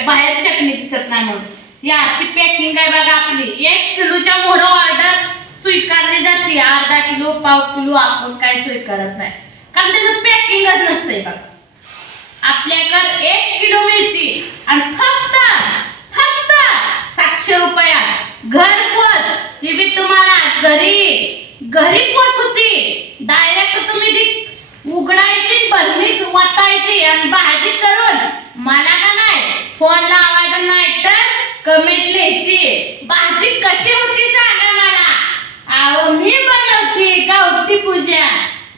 बाहेर चटणी दिसत नाही म्हणून. ही अशी पॅकिंग आहे बघा आपली. एक किलोच्या मोहर ऑर्डर स्वीकारली जाते. अर्धा किलो पाव किलो आपण काय स्वीकारत नाही. कारण त्याचं पॅकिंगच नसतंय बघा. आपल्याकडे एक किलो मिळते. आणि फक्त फक्त सातशे रुपयात घरपोच ही बी तुम्हाला घरी घरी पोच होती. डायरेक्ट तुम्ही ती उघडायची बरणीत वाचायची आणि भाजी करून. मला का नाही? फोन लावायचा नाही तर कमेंट लिहायची भाजी कशी होती सांगा मला. अहो मी बनवते गावठी पूजा.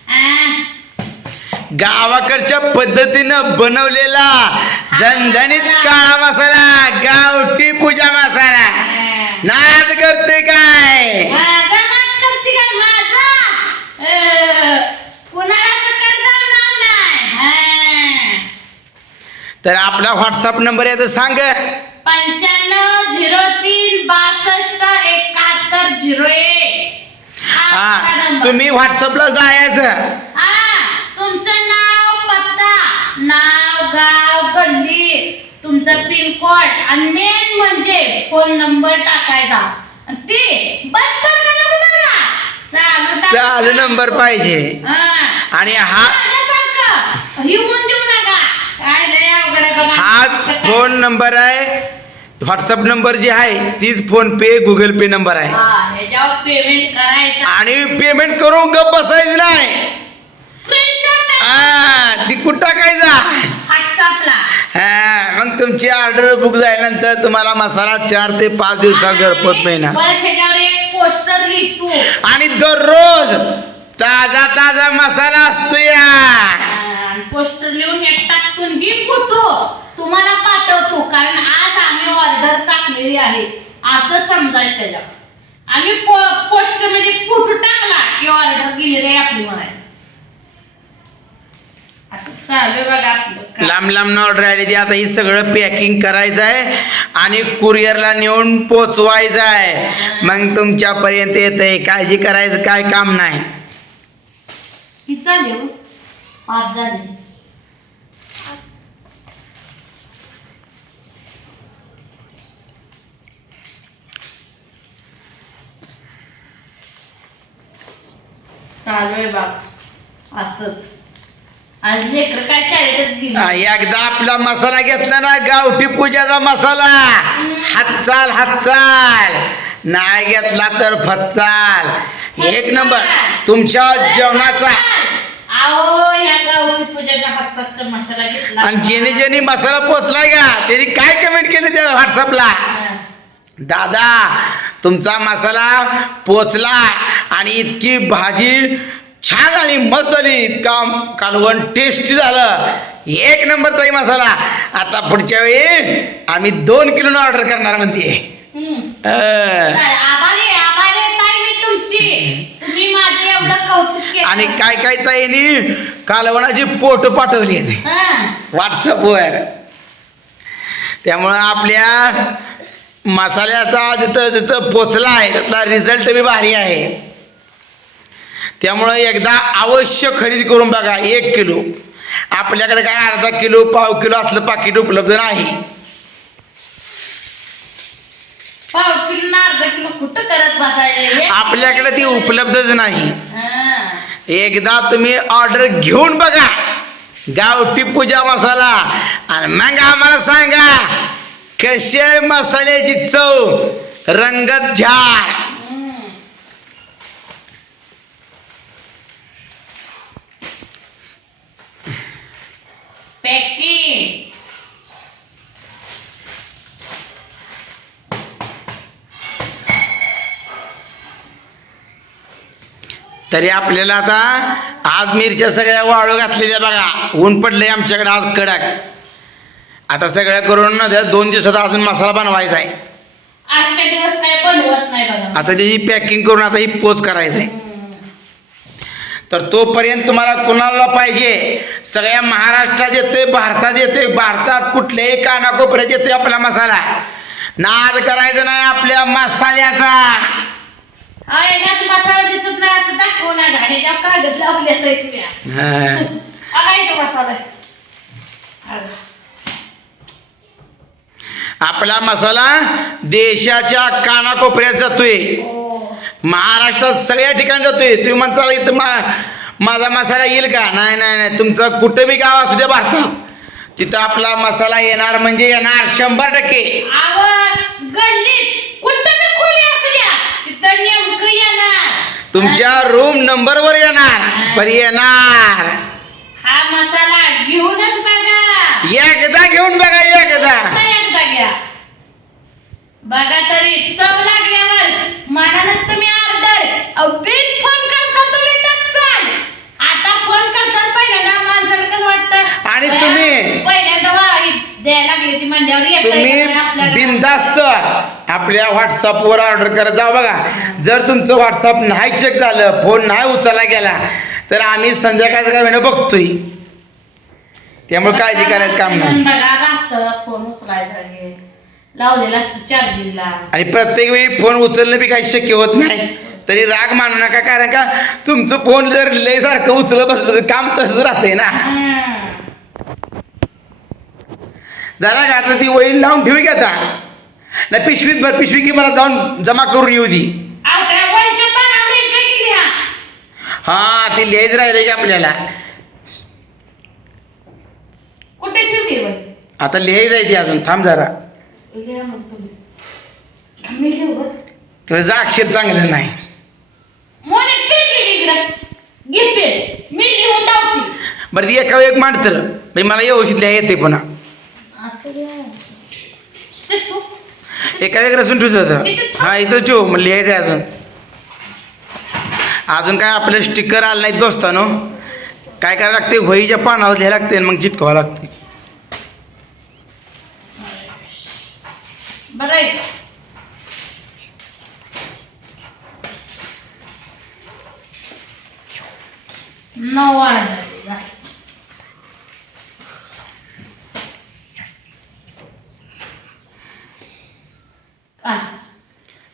आ? गावाकडच्या पद्धतीनं बनवलेला झणझणीत काळा मसाला गावठी पूजा मसाला. नाद करते काय? माझा नाच करते काय? माझा? अं, कुणाला सकट जमणार नाही हा. तर आपला व्हॉट्सअप नंबर आहे तर सांग. पंच्याण्णव झिरो तीन बासष्ट एकाहत्तर झिरो एक. हा हा. तुम्ही व्हॉट्सअपला जायचं हा तुमचं नाव पत्ता. नाव गाव गल्ली तुमचा पिनकोड. आणि मेन म्हणजे फोन नंबर टाकायचा. ते बंद चालू नंबर पाहिजे. हा. आणि हा माझ्यासारखं हिवून देऊ नका काय लय अवघड आहे बघा हाच फोन नंबर आहे. व्हॉट्सअप नंबर जी आहे तीच फोन पे गुगल पे नंबर आहे. ह्याच्यावर पेमेंट करायचं. आणि पेमेंट करून गप बसायचं नाही. हा ती कुठं टाकायचा. व्हॉट्सअपला हा मग तुमची ऑर्डर बुक झाल्यानंतर तुम्हाला मसाला चार ते पाच दिवसात घरपोच मिळणार परत ह्याच्यावर एक पोस्टर लिहितो. आणि दररोज ताजा ताजा मसाला असतो या. पोस्टर लिहून एक टाकतून ही फोटो तुम्हाला पाठवतो कारण आज आम्ही ऑर्डर टाकलेली आहे. असं समजायचं त्याच्यावर. आम्ही पोस्टरमध्ये फोटो टाकला की ऑर्डर गेली रे आपली म्हणाय असं चालू आहे बघा आपलं काम. लांब लांब ऑर्डर आली ती. आता ही सगळं पॅकिंग करायचं आहे आणि कुरिअरला नेऊन पोचवायचं आहे मग तुमच्यापर्यंत येत आहे काळजी करायचं काय काम नाही. किती झाले? पाच झाले चालू आहे बाप. असच. आज लेकर काय शाळेतच गेली? एकदा आपला मसाला घेतला ना गावठी पूजाचा मसाला. हात चाल हात चाल. नाही घेतला तर फच्चाल एक नंबर. तुमच्या जेवणाचा. आणि ज्याने ज्याने मसाला पोचलाय का? त्यांनी काय कमेंट केलं त्या व्हॉट्सअपला. दादा तुमचा मसाला पोचला आणि इतकी भाजी छान आणि मस्त झाली इतका कालवण टेस्टी झालं. एक नंबर ताई मसाला. आता पुढच्या वेळी आम्ही दोन किलो ऑर्डर करणार म्हणते आणि काय काय ताईनी कालवणाची फोटो पाठवली. व्हॉट्सअपवर त्यामुळं आपल्या मसाल्याचा जिथं जिथं पोचला आहे त्यातला रिझल्ट बी भारी आहे. त्यामुळं एकदा अवश्य खरेदी करून बघा एक किलो. आपल्याकडे काय अर्धा किलो पाव किलो असलं पाकिट उपलब्ध नाही. आपल्याकडे ती उपलब्धच नाही. एकदा तुम्ही ऑर्डर घेऊन बघा. गावठी पूजा मसाला. आणि मग आम्हाला सांगा कशी आहे मसाल्याची चव? रंगत झाड तरी आपल्याला आता आज मिरच्या सगळ्या वाळू घातलेल्या बघा. ऊन पडलंय आमच्याकडे आज कडक. आता सगळ्या करून ना दोन दिवसात अजून मसाला बनवायचा आहे. आजच्या दिवस काय बनवत नाही बघा. आता त्याची पॅकिंग करून आता ही पोच करायचं आहे तर तोपर्यंत तुम्हाला कुणाला पाहिजे? सगळ्या महाराष्ट्रात येते भारतात येते भारतात कुठल्याही कानाकोपऱ्यात येते आपला मसाला. नाद करायचा नाही आपल्या मसाल्याचा. ह्यात मसाला दिसत नाही असं दाखवू नका ह्याच्यावर कागद लावले तर तुम्ही. आला इथं मसाला? आला. आपला मसाला देशाच्या कानाकोपऱ्यात जातोय. हो. महाराष्ट्रात सगळ्या ठिकाणी जातोय. तुम्ही म्हणता इथं मा माझा मसाला येईल का? नाही नाही नाही. तुमचं कुठं बी गाव असू द्या भारतात तिथं आपला मसाला येणार म्हणजे येणार शंभर टक्के. आवाज गल्लीत कुठं बी खोली असू द्या तिथं नेमकं येणार. तुमच्या रूम नंबरवर येणार. पण येणार. हा मसाला घेऊनच बघा. एकदा घेऊन बघा एकदा. फक्त एकदा घ्या. बघा तरी चव लागल्यावर मनानच तुम्ही ऑर्डर बिल फोन करता तुम्ही आता फोन पहिल्यांदा माणसाला कसं वाटतं? आणि तुम्ही- पहिल्यांदा वाई द्यायला लागली ती येत तुम्ही बिंदास्त आपल्या व्हॉट्सअपवर ऑर्डर करत जा बघा. जर तुमचं व्हॉट्सअप नाही चेक झालं फोन नाही उचलला गेला तर आम्ही संध्याकाळचं काय वेळेला बघतोय. त्यामुळे काळजी करायचं काम नाही. फोन उचलायचा हे लावलेला असतो चार्जिंगला आणि प्रत्येक वेळी फोन उचलणं बी काही शक्य होत नाही. तरी राग मानू नका कारण का तुमचं फोन जर लय सारखं उचलत बसलं तर काम तसंच राहतंय ना. जरा का आता ती वहील लावून ठेवी घ्या ना पिशवीत भर पिशवी की मला जाऊन जमा करून येऊ दी. हा? ती लिहायच राहिलं की आपल्याला. आता लिहायचं आहे ती अजून थांब जरा. तुझं अक्षर चांगलं नाही. बरं ती एका एक मांडतं म्हणजे मला व्यवस्थित लिहा. येते पुन्हा. एका वेगळं रसून ठेवत होतं हा इथं ठेव. मग लिहायचं आहे अजून. अजून काय आपलं स्टिकर आलं नाही दोस्तानो. काय करायला लागते वहीच्या पानावर लिहायला लागते मग चिटकावं लागते बरं नऊ ऑर्डर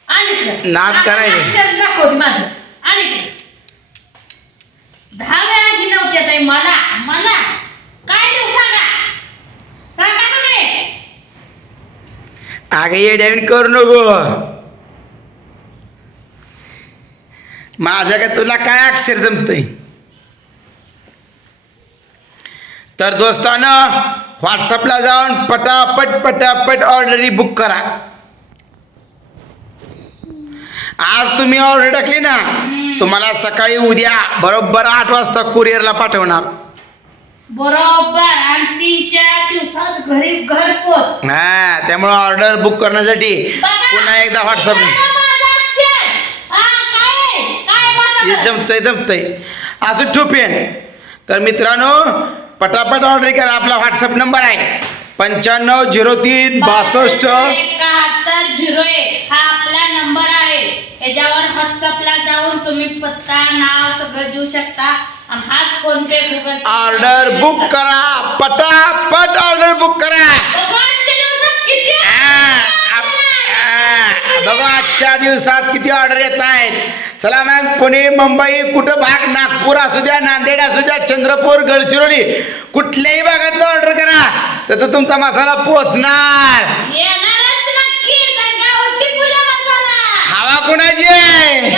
आणि नाद करायचं. दाखवते माझं. आणि. दहा वेळा दिलं होत्या ताई मला मला. काय देऊ सांगा? सांगा तुम्ही. अगं येड्यावीन करू नको. माझ्या का तुला काय अक्षर जमतंय? तर दोस्तानं व्हॉट्सअपला जाऊन पटापट पटापट ऑर्डरी बुक करा. आज तुम्ही ऑर्डर टाकली ना तुम्हाला सकाळी उद्या बरोबर आठ वाजता कुरिअरला पाठवणार. बरोबर आणि तीन चार दिवसात घरी घर पोच हा त्यामुळे ऑर्डर बुक करण्यासाठी पुन्हा एकदा व्हॉट्सअप जमतंय जमतंय. असं ठोपेन तर मित्रांनो पटापट ऑर्डर करा आपला व्हॉट्सअप नंबर आहे. पंच्याण्णव झिरो तीन बासष्ट. एकाहत्तर झिरो एक. हा आपला नंबर आहे. ह्याच्यावर व्हॉट्सअपला जाऊन तुम्ही पत्ता नाव सगळं देऊ शकता. आणि हाच PhonePe Google order book करा. पटापट ऑर्डर बुक करा. दिवसात किती बघा आजच्या दिवसात किती ऑर्डर येत आहेत. चला मॅम पुणे मुंबई कुठं भाग? नागपूर असू द्या नांदेड असू द्या चंद्रपूर गडचिरोली. कुठल्याही भागात ऑर्डर करा. तर तुमचा मसाला पोचणार. हवा कुणाची आहे?